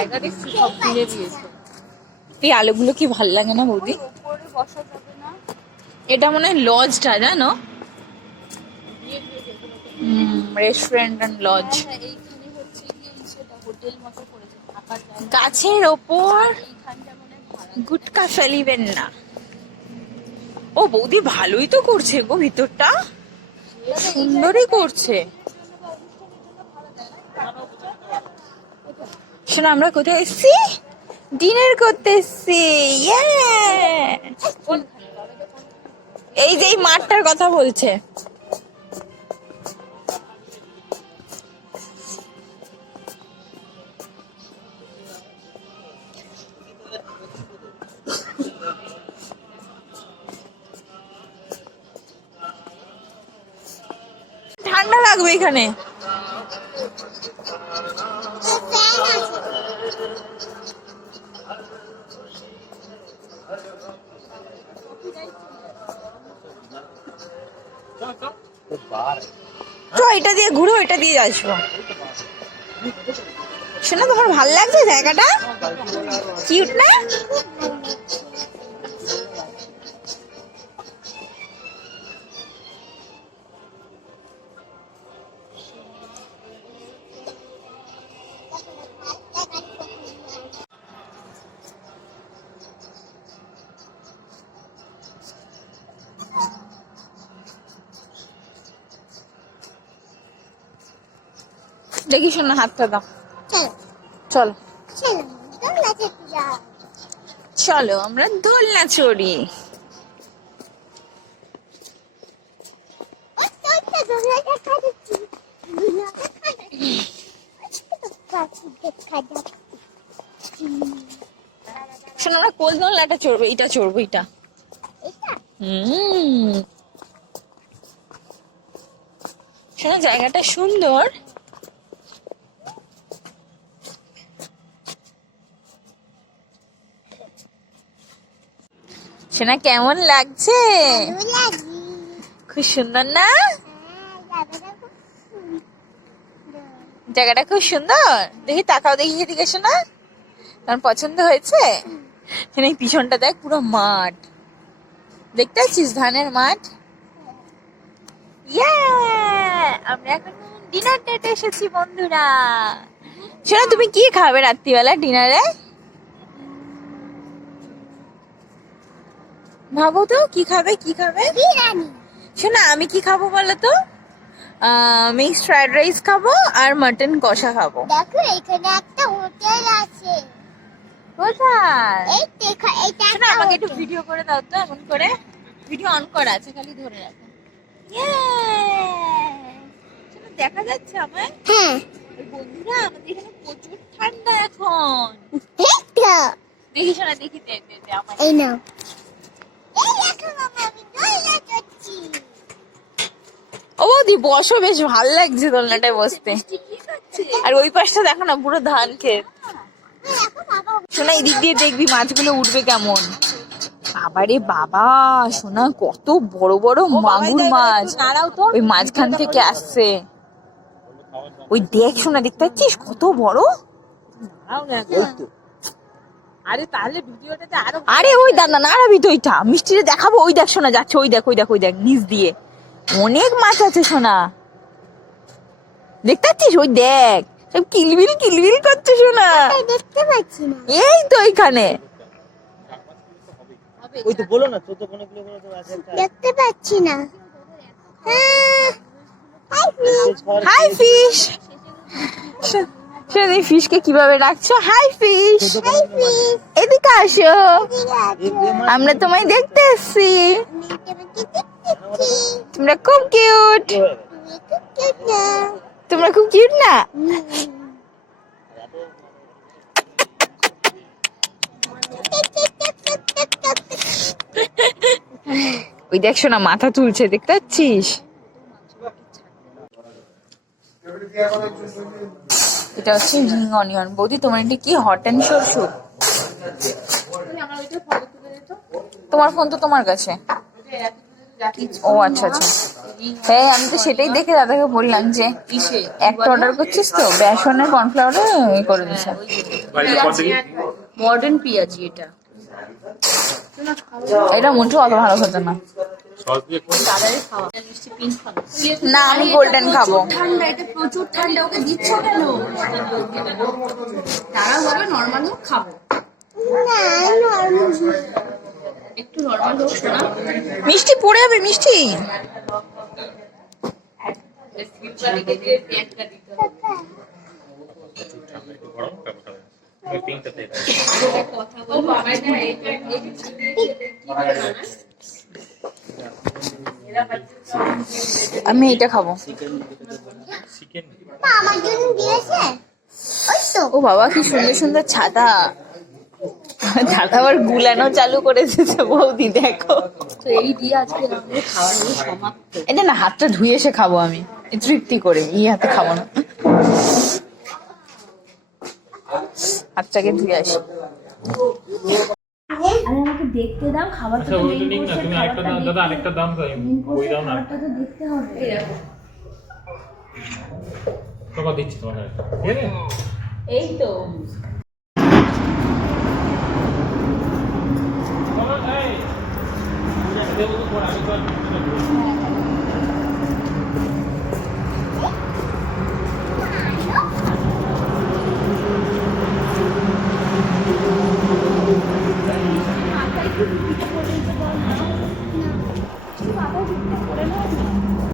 জায়গা দেখছি সব তুলে দিয়েছে। এই আলোগুলো কি ভাল লাগে না বৌদি? এটা মনে হয় লজটা, জানো, রেস্টুরেন্ট এন্ড লজ। গাছের ওপর গুটকা ফেলিবেন না। ও বৌদি ভালোই তো করছে গো, ভিতরটা সুন্দরই করছে। শোনো, আমরা কোথায় এসছি? ডিনার করতে এসছি। এই যে এই মাঠটার কথা বলছে। ঠান্ডা লাগবে এখানে। তো এটা দিয়ে ঘুরো, এটা দিয়ে আসবো। শোনো, তোমার ভাল লাগছে জায়গাটা? কিউট না? দেখি শোনো, হাতটা দাও। চলো চলো আমরা দোলনা চড়ি। শোনো, আমরা কোল দোলনাটা চড়বো, এটা চড়বো, এটা। শোনো, জায়গাটা সুন্দর। শোনা, কেমন লাগছে? খুব সুন্দর না? জায়গাটা খুব সুন্দর। দেখি, তাকাও দেখি এদিকে। শোনা, তোমার পছন্দ হয়েছে? শোনা, এই পিছনটা দেখ, পুরো মাঠ দেখতে পাচ্ছিস, ধানের মাঠ। আমরা এখন ডিনার ডেটে এসেছি বন্ধুরা। শোনা, তুমি কি খাবে রাত্রিবেলা ডিনারে? ভাবো তো, কি খাবে? কি খাবে? শোনা, আমি কি খাবো বলো তো? মিক্সড ফ্রাইড রাইস খাবো আর মাটন কষা খাবো। দেখো, এখানে একটা হোটেল আছে। কোথায়? এই দেখো, এটা শোনা, আমাকে একটু ভিডিও করে দাও তো। এমন করে ভিডিও অন করা আছে, খালি ধরে রাখো। শোনা, দেখা যাচ্ছে আমায়? হ্যাঁ। বন্ধুরা, আমাদের এখানে প্রচুর ঠান্ডা এখন। দেখি শোনা, দেখি দে আমায়। এই নাও। এই দেখো মামা, আমি দোলনা চড়ছি। ও বৌদি, বসো, বেশ ভালো লাগছে দোলনাটায় বসতে। আর ওই পাশটা দেখো না, পুরো ধান ক্ষেত। শোনা, এদিক দিয়ে দেখবি মাছগুলো উঠবে কেমন। বাবারে বাবা, শোনা, কত বড় বড় মাগুর মাছ ওই মাঝখান থেকে আসছে। ওই দেখ শোনা, দেখতে পাচ্ছিস কত বড়? আরে ওই দাদা, নাড়াবি তো, ওইটা মিষ্টিরে দেখাবো। ওই দেখ শোনা, যাচ্ছে, ওই দেখ, ওই দেখ, ওই দেখ, নিচ দিয়ে অনেক মাছ আছে শোনা, দেখতে পাচ্ছিস? ওই দেখ, সব কিলবিল কিলবিল করছে শোনা। দেখতে পাচ্ছি না। এই তো ওইখানে। ওই তো বলো না, 14-15 কিলো আছে। দেখতে পাচ্ছি না। Hi fish. শোনা, এই ফিশকে কিভাবে রাখছো? হাই ফিশ, এদিকে আসো, আমরা তোমায় দেখতে এসছি। তোমরা খুব কিউট। তোমরা খুব কিউট না? ওই দেখছো না, মাথা তুলছে, দেখতে পাচ্ছিস? এটা হচ্ছে হিং অনিয়ন। বৌদি, তোমার এটা কি হট অ্যান্ড শোর স্যুপ? তোমার ফোন তো তোমার কাছে। ও আচ্ছা আচ্ছা, হ্যাঁ আমি তো সেটাই দেখে দাদাকে বললাম যে একটা অর্ডার করছিস তো, বেসনের কর্নফ্লাওয়ারে করে দিস। মডার্ন পেঁয়াজি এটা। এটা মুঠো অত ভালো খেতে না। দাদারে খাওয়া মিষ্টি পিঙ্ক খাবো না আমি গোল্ডেন খাবো। ঠান্ডা, এটা প্রচুর ঠান্ডা, ওকে দিচ্ছ কেন? দাঁড়াও বাবা, নর্মালও খাবো, একটু নর্মাল হোক শোনা। মিষ্টি পড়ে যাবে মিষ্টি। আমি এটা খাবো। মা আমার জন্য দিয়েছে ওই তো। ও বাবা কি সুন্দর সুন্দর ছাতা, ছাতা আবার গুলানো চালু করে দিয়েছে বৌদি, দেখো। তো এই দিয়ে আজকে আমাদের খাওয়া নিয়ে সমাপ্ত। এটা না হাতটা ধুয়ে এসে খাবো আমি, তৃপ্তি করে, এই হাতে খাবো না, হাতটাকে ধুয়ে আসি। আরে আমাকে দেখতে দাও, খাবারটা তো মেইন কোর্সের তুমি আরেকটা দাও দাদা, আরেকটা দাম দাও, ওই দাও না, খাবারটা তো দেখতে হবে। এই দেখো, টাকা দিচ্ছি তোমাকে, ঠিক আছে? এই তো এই দেবো তো পরে, আমি তো আর